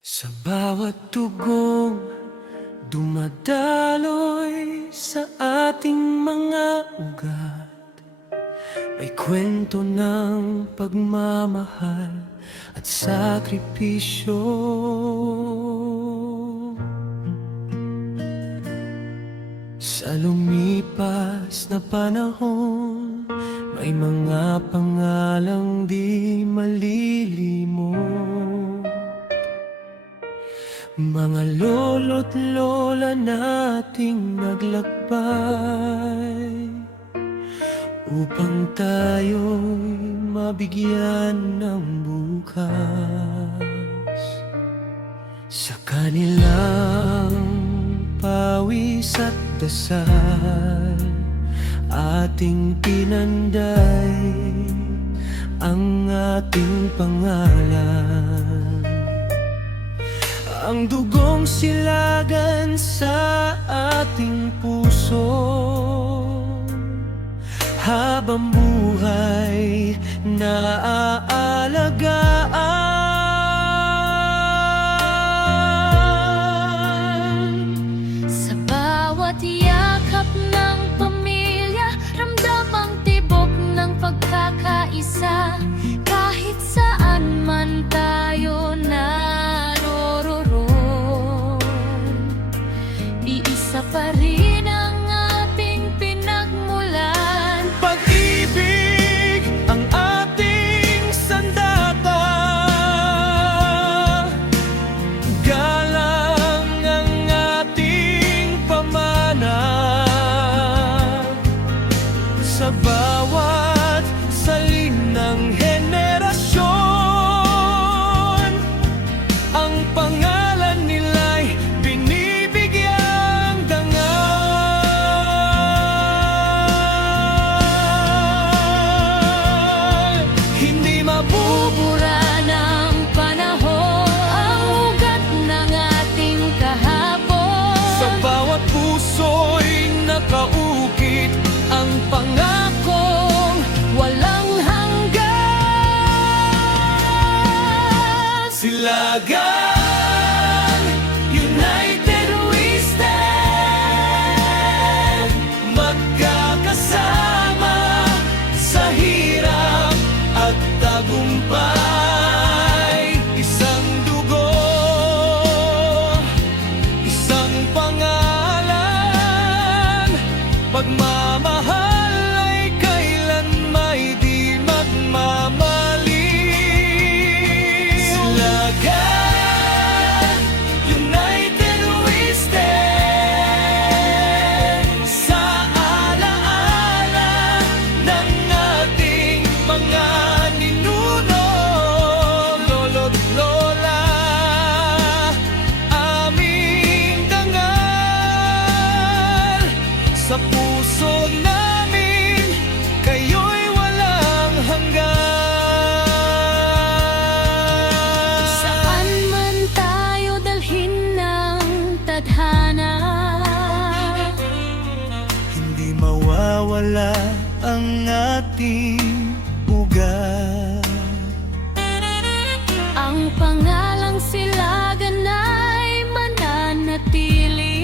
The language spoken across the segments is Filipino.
Sa bawat tugong dumadaloy sa ating mga ugat, may kwento ng pagmamahal at sakripisyo. Sa lumipas na panahon, may mga pangalang di malilimot. Mga lolo't lola nating naglakbay upang tayo'y mabigyan ng bukas. Sa kanilang pawis at dasal, ating pinanday ang ating pangalan. Ang dugong silagan sa ating puso, habang buhay naaalagaan. Sa bawat yakap ng pamilya, ramdam ang tibok ng pagkakaisa. Kahit saan man tayo naroroon, iisa pa rin ang ating pinagmulan. Pag-ibig ang ating sandata, galang ang ating pamana. Sa bawat salin ng henerasyon, ang pangalan nila'y binibigyang dangal. Hindi Bubura ng panahon ang ugat ng ating kahapon. Sa bawat puso'y nakaukit ang pangakong walang hanggan. Silagan, united we stand, magkakasama sa hirap at tagumpay. Isang dugo, isang pangalan, pagmamahal ay kailan may di magmamali. Silagan, united we stand, sa alaala ng ating mga ninuno, lolo't lola, aming dangal. Sa puso namin, kayo'y walang hanggan. Saan man tayo dalhin ng tadhana, Hindi mawawala ang ating ugat. ang pangalang Silagan ay mananatili.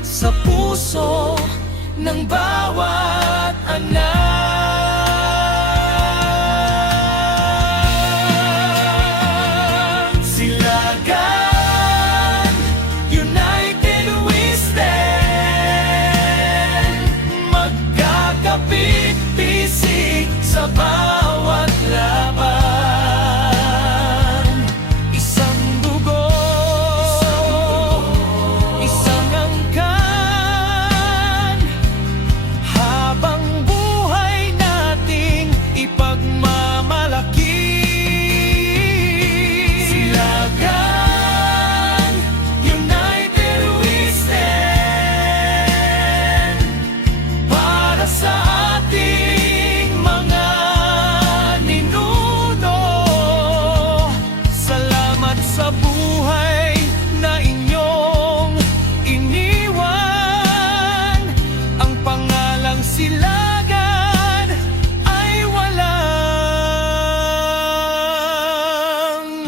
Sa puso ng bawat anak. Silagan, united we stand, magkakapit-bisig sa bawat laban. Isang dugo, isang angkan,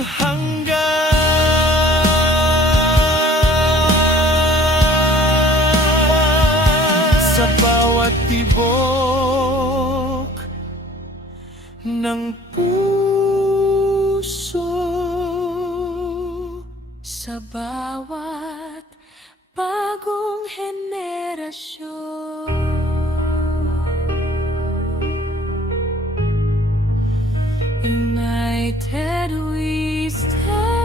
hanggan. Sa bawat tibok ng puso, Sa bawat bagong henerasyon. United we stand.